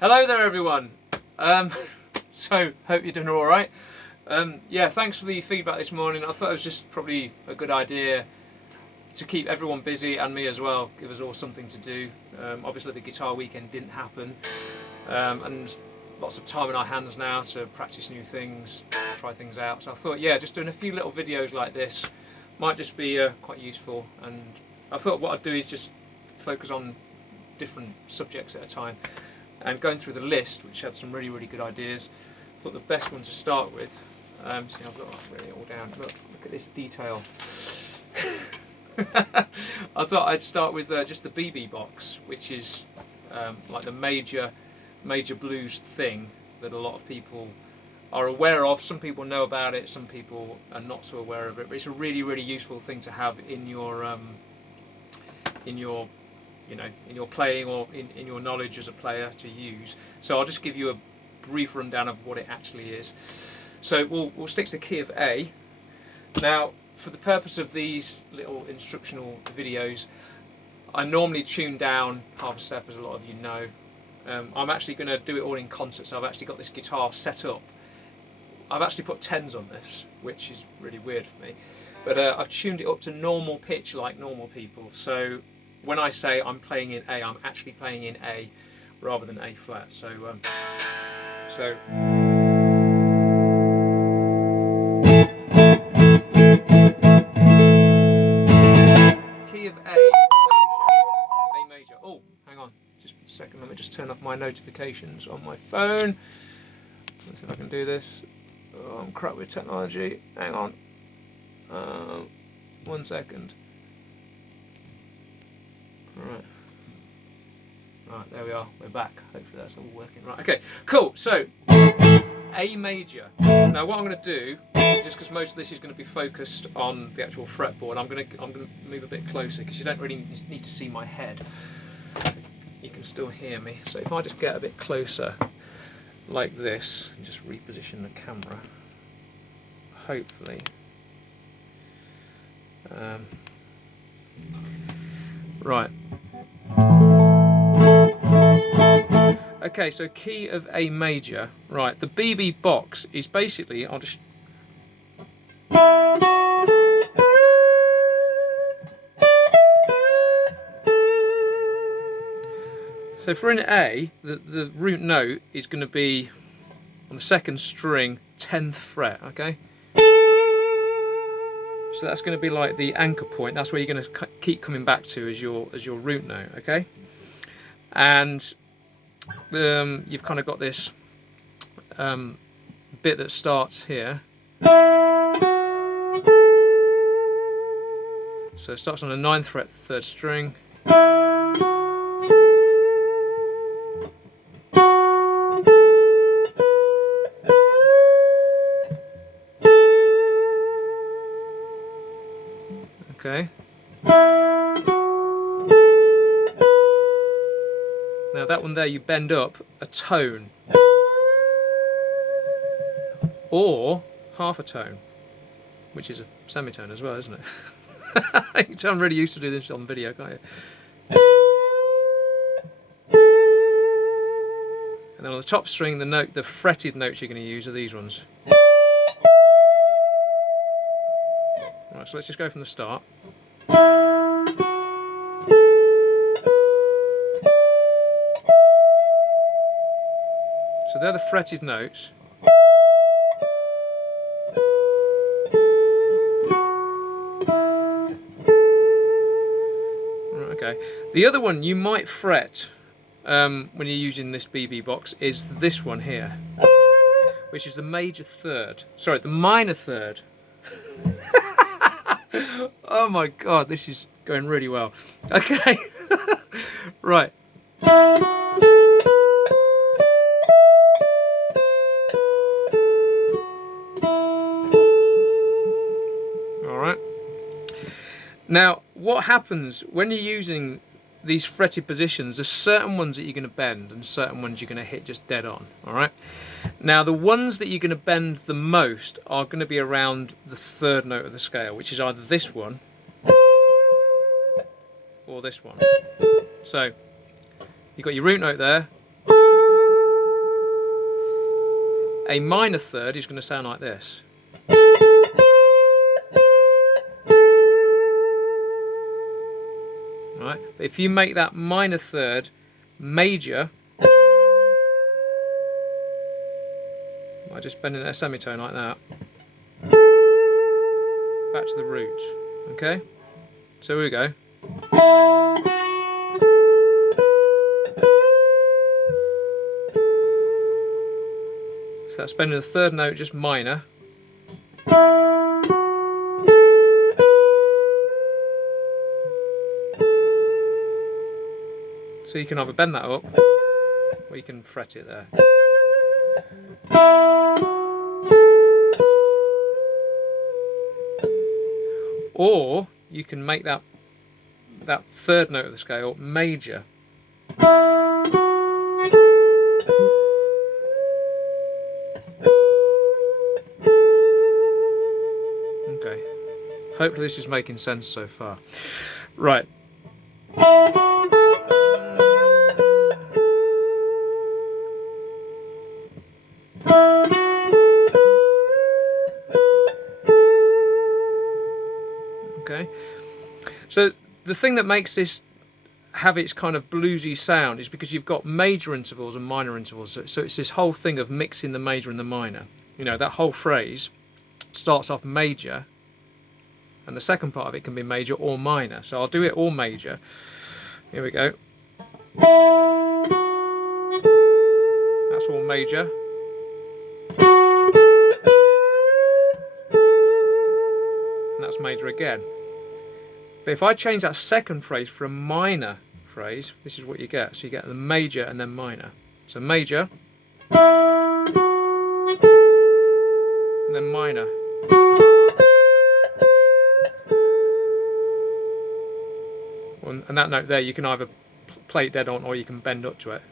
Hello there everyone. So hope you're doing all right. Yeah, thanks for the feedback this morning. I thought it was just probably a good idea to keep everyone busy and me as well, give us all something to do. Obviously the guitar weekend didn't happen, and lots of time in our hands now to practice new things, try things out. So I thought, yeah, just doing a few little videos like this might just be quite useful. And I thought what I'd do is just focus on different subjects at a time. And going through the list, which had some really good ideas, I thought the best one to start with. See, I've got written it all down. Look at this detail. I thought I'd start with just the BB box, which is like the major blues thing that a lot of people are aware of. Some people know about it, some people are not so aware of it. But it's a really useful thing to have in your playing or in your knowledge as a player to use. So I'll just give you a brief rundown of what it actually is. So we'll stick to the key of A. Now, for the purpose of these little instructional videos, I normally tune down half a step, as a lot of you know. I'm actually going to do it all in concert, so I've actually got this guitar set up. I've actually put 10s on this, which is really weird for me. But I've tuned it up to normal pitch like normal people. So when I say I'm playing in A, I'm actually playing in A rather than A flat. So key of A major. Oh, hang on, just a second. Let me just turn off my notifications on my phone. Let's see if I can do this. Oh, I'm crap with technology. Hang on. 1 second. Right, there we are, we're back. Hopefully that's all working. Right, okay, cool. So, A major. Now what I'm going to do, just because most of this is going to be focused on the actual fretboard, I'm going to move a bit closer because you don't really need to see my head. You can still hear me. So if I just get a bit closer, like this, and just reposition the camera, hopefully. Right. Okay, so key of A major. Right, the BB box is basically, I'll just... So for an A, the root note is going to be on the second string, 10th fret, okay? So that's going to be like the anchor point. That's where you're going to keep coming back to as your root note, okay? And you've kind of got this bit that starts here. So it starts on the 9th fret, 3rd string. Okay. Now that one there, you bend up a tone, or half a tone, which is a semitone as well, isn't it? You can tell I'm really used to do this on video, can't you? And then on the top string, the fretted notes you're going to use are these ones. Right, so let's just go from the start. So they're the fretted notes. Right, okay. The other one you might fret when you're using this BB box is this one here, which is the major third. Sorry, the minor third. Oh my god, this is going really well. Okay. Right. Alright. Now, what happens when you're using these fretted positions, there's certain ones that you're going to bend and certain ones you're going to hit just dead on. Alright. Now, the ones that you're going to bend the most are going to be around the 3rd note of the scale, which is either this one or this one. So, you've got your root note there, a minor third is going to sound like this. Right? But if you make that minor third major, I just bend in a semitone like that, back to the root. Okay? So here we go. So that's bending the third note just minor. So you can either bend that up, or you can fret it there. Or you can make that third note of the scale major. Okay. Hopefully this is making sense so far. Right. Okay. So the thing that makes this have its kind of bluesy sound is because you've got major intervals and minor intervals. So it's this whole thing of mixing the major and the minor. You know, that whole phrase starts off major, and the second part of it can be major or minor. So I'll do it all major. Here we go. That's all major. And that's major again. But if I change that second phrase for a minor phrase, this is what you get. So you get the major and then minor. So major, and then minor. And that note there, you can either play it dead on or you can bend up to it.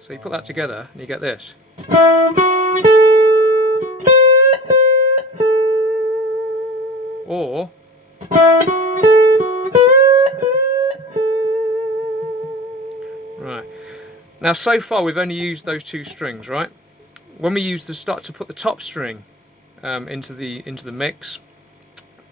So you put that together and you get this. Or right. Now so far we've only used those two strings, right? When we start to put the top string into the mix,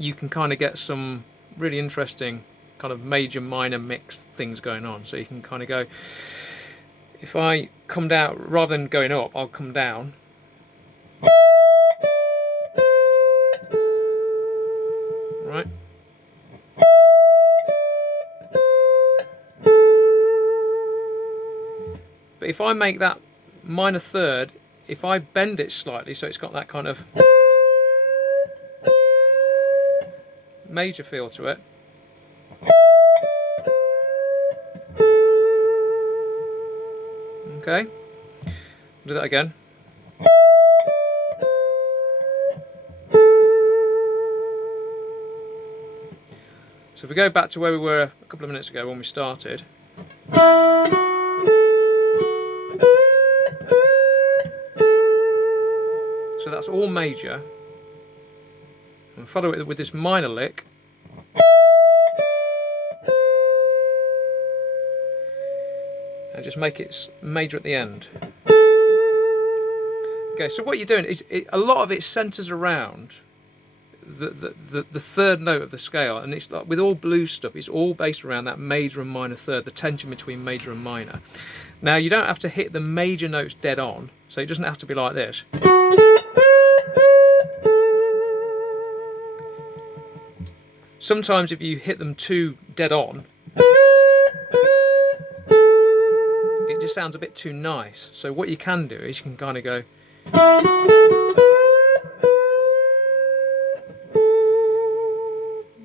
you can kind of get some really interesting kind of major minor mix things going on. So you can kind of go, if I come down, rather than going up, I'll come down. Right? But if I make that minor third, if I bend it slightly so it's got that kind of major feel to it, okay, do that again. So if we go back to where we were a couple of minutes ago when we started, so that's all major, and follow it with this minor lick, and just make it major at the end. Okay, so what you're doing is a lot of it centres around the third note of the scale, and it's like with all blues stuff, it's all based around that major and minor third, the tension between major and minor. Now you don't have to hit the major notes dead on, so it doesn't have to be like this. Sometimes if you hit them too dead on, it just sounds a bit too nice. So what you can do is you can kind of go,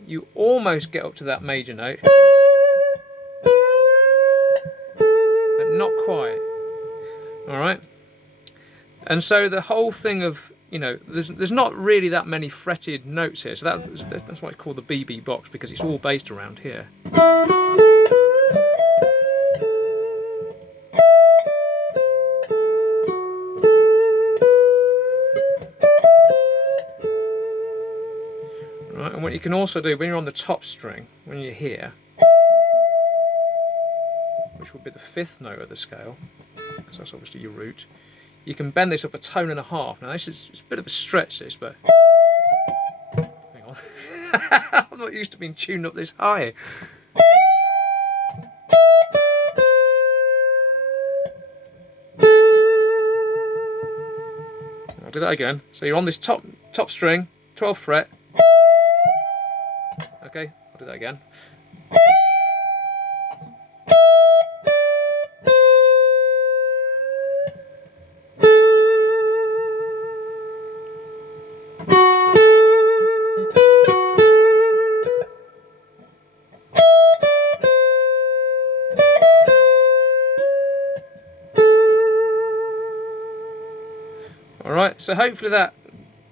you almost get up to that major note, but not quite. Alright? And so the whole thing of, you know, there's not really that many fretted notes here, so that's why it's called the BB box, because it's all based around here. Right, and what you can also do when you're on the top string, when you're here, which will be the 5th note of the scale, because that's obviously your root, you can bend this up a tone and a half. Now this is, it's a bit of a stretch this, but hang on. I'm not used to being tuned up this high. I'll do that again. So you're on this top string, 12th fret. Okay, I'll do that again. Alright, so hopefully that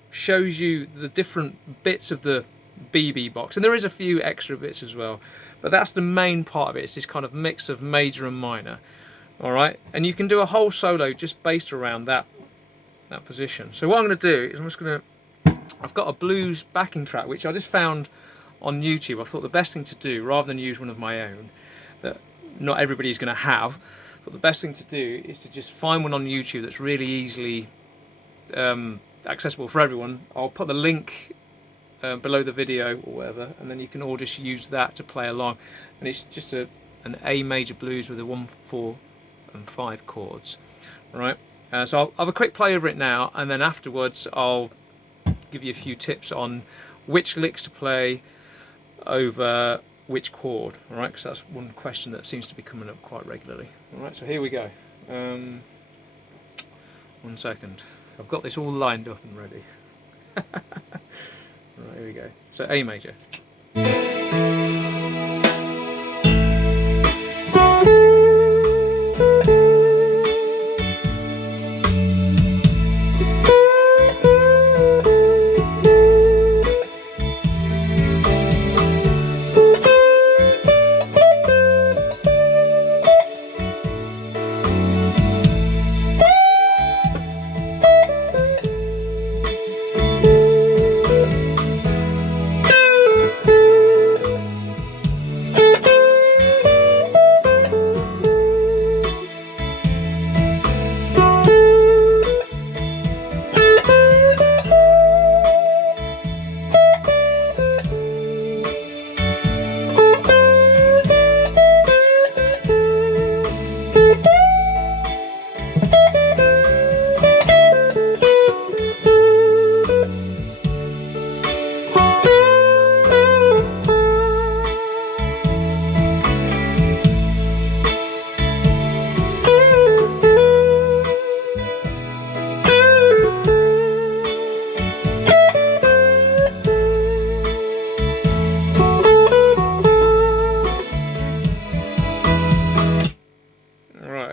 shows you the different bits of the BB box, and there is a few extra bits as well, but that's the main part of it. It's this kind of mix of major and minor. Alright, and you can do a whole solo just based around that position. So what I'm going to do is I've got a blues backing track which I just found on YouTube. I thought the best thing to do, rather than use one of my own that not everybody's going to have, I thought the best thing to do is to just find one on YouTube that's really easily accessible for everyone. I'll put the link below the video or whatever, and then you can all just use that to play along. And it's just an A major blues with a 1, 4 and 5 chords. Alright, so I'll have a quick play over it now, and then afterwards I'll give you a few tips on which licks to play over which chord. Alright, because that's one question that seems to be coming up quite regularly. Alright, so here we go. 1 second. I've got this all lined up and ready. Right, here we go. So A major.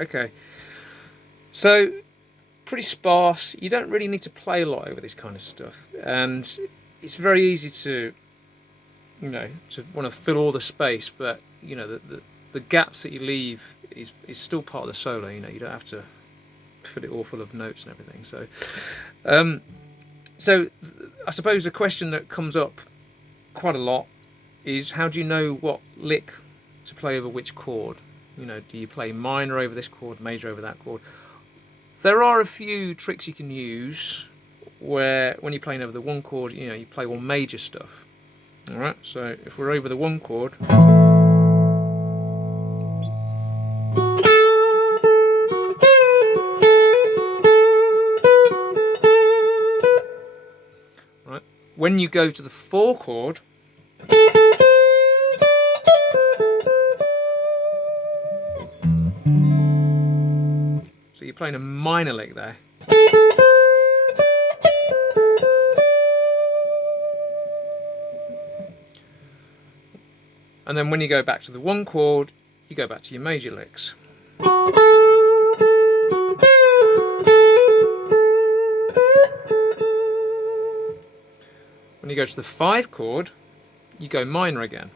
Okay, so pretty sparse. You don't really need to play a lot over this kind of stuff, and it's very easy to, you know, to want to fill all the space, but you know the gaps that you leave is still part of the solo. You know, you don't have to fill it all full of notes and everything. So, I suppose a question that comes up quite a lot is, how do you know what lick to play over which chord? You know, do you play minor over this chord, major over that chord? There are a few tricks you can use where when you're playing over the 1 chord, you know, you play all major stuff. Alright, so if we're over the 1 chord, right, when you go to the 4 chord, so you're playing a minor lick there. And then when you go back to the 1 chord, you go back to your major licks. When you go to the 5 chord, you go minor again.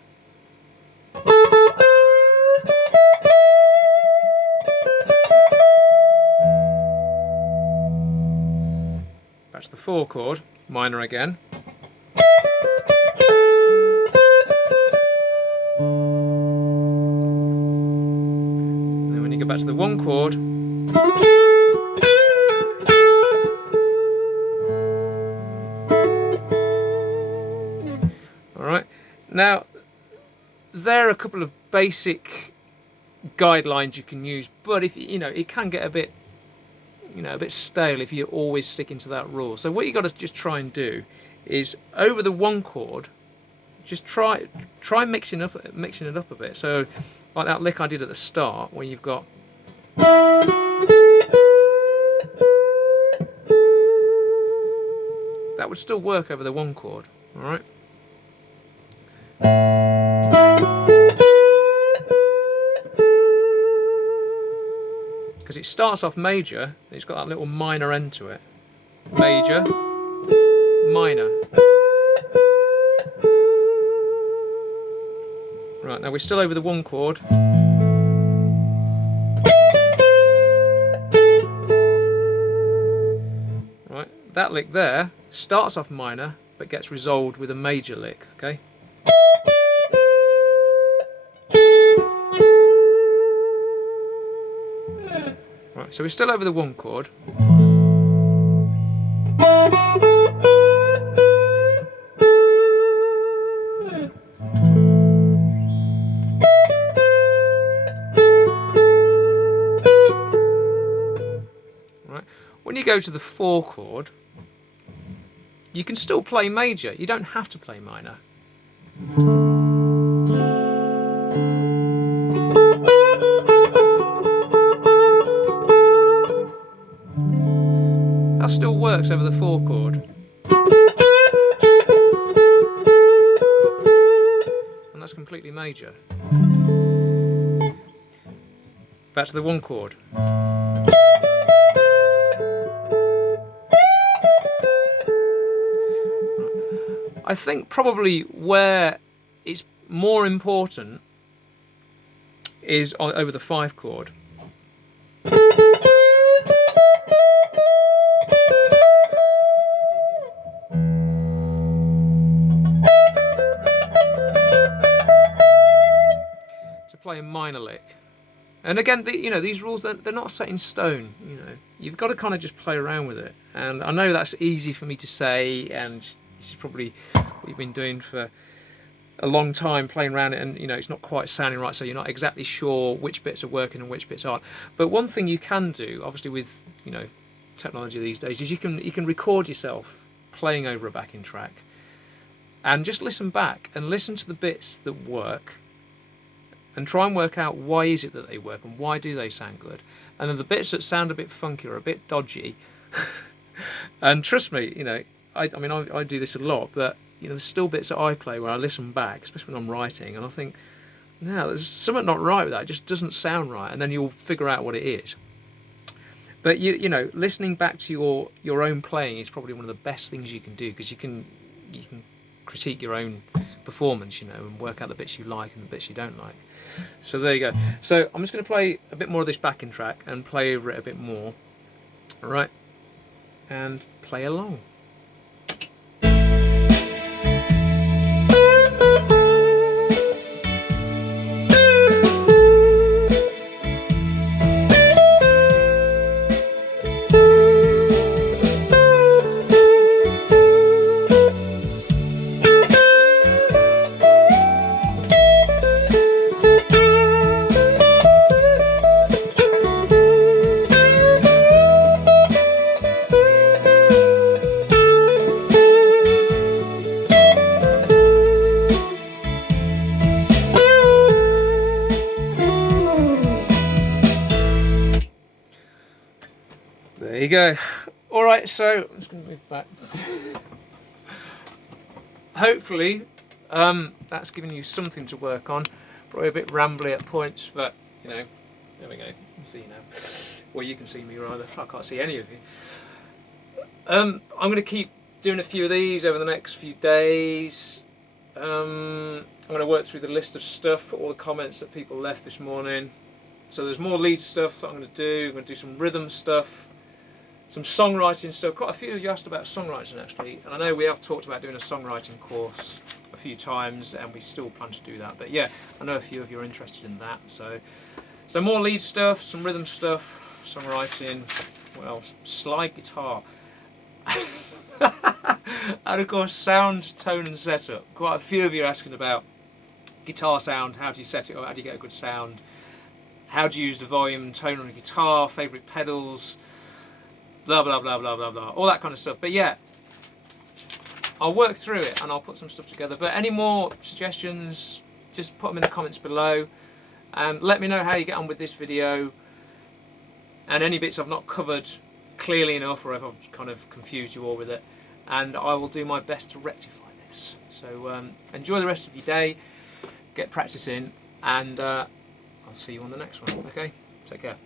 Back to the 4 chord, minor again. back to the 1 chord. Alright, now there are a couple of basic guidelines you can use, but if you know, it can get a bit, you know, a bit stale if you're always sticking to that rule. So what you got to just try and do is over the 1 chord, just try mixing it up a bit. So like that lick I did at the start, where you've got that would still work over the 1 chord. All right. Because it starts off major, and it's got that little minor end to it. Major, minor. Right, now we're still over the 1 chord. Right, that lick there starts off minor, but gets resolved with a major lick, okay? Right, so we're still over the 1 chord. Right, when you go to the 4 chord, you can still play major. You don't have to play minor. That still works over the 4 chord. And that's completely major. Back to the 1 chord. I think probably where it's more important is over the 5 chord. To play a minor lick. And again, you know, these rules, they're not set in stone. You know, you've got to kind of just play around with it. And I know that's easy for me to say, and this is probably what you've been doing for a long time, playing around it, and you know, it's not quite sounding right, so you're not exactly sure which bits are working and which bits aren't. But one thing you can do, obviously with, you know, technology these days, is you can record yourself playing over a backing track and just listen back and listen to the bits that work and try and work out why is it that they work and why do they sound good. And then the bits that sound a bit funky or a bit dodgy, and trust me, you know, I mean, I do this a lot, but you know, there's still bits that I play where I listen back, especially when I'm writing, and I think, no, there's something not right with that. It just doesn't sound right, and then you'll figure out what it is. But you know, listening back to your own playing is probably one of the best things you can do, because you can critique your own performance, you know, and work out the bits you like and the bits you don't like. So there you go. So I'm just going to play a bit more of this backing track and play over it a bit more, all right, and play along. There you go. All right, so I'm just going to move back. Hopefully, that's given you something to work on. Probably a bit rambly at points, but you know, there we go. You can see now. Well, you can see me rather. I can't see any of you. I'm going to keep doing a few of these over the next few days. I'm going to work through the list of stuff, all the comments that people left this morning. So there's more lead stuff that I'm going to do. I'm going to do some rhythm stuff, some songwriting stuff. Quite a few of you asked about songwriting actually, and I know we have talked about doing a songwriting course a few times, and we still plan to do that. But yeah, I know a few of you are interested in that. So So more lead stuff, some rhythm stuff, songwriting, what else? Slide guitar. And of course sound, tone and setup. Quite a few of you are asking about guitar sound, how do you set it up, how do you get a good sound, how do you use the volume and tone on the guitar, favourite pedals, blah blah blah blah blah blah, all that kind of stuff. But yeah, I'll work through it and I'll put some stuff together. But any more suggestions, just put them in the comments below. Let me know how you get on with this video and any bits I've not covered clearly enough, or if I've kind of confused you all with it, and I will do my best to rectify this. So enjoy the rest of your day, get practicing, and I'll see you on the next one. Okay, take care.